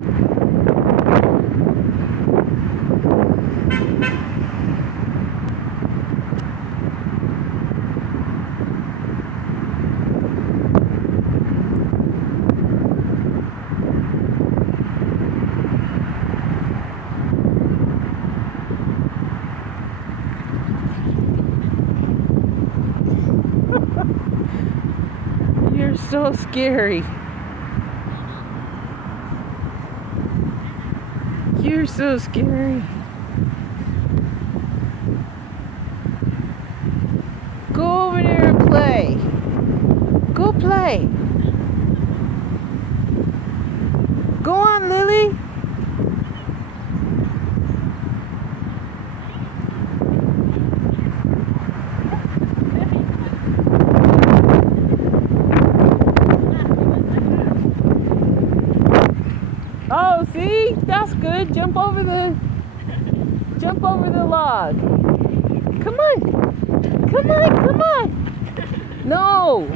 You're so scary. You're so scary. Go over there and play. Go play. Go on, Lily. Oh, see? That's good. Jump over the log. Come on. Come on, come on. No.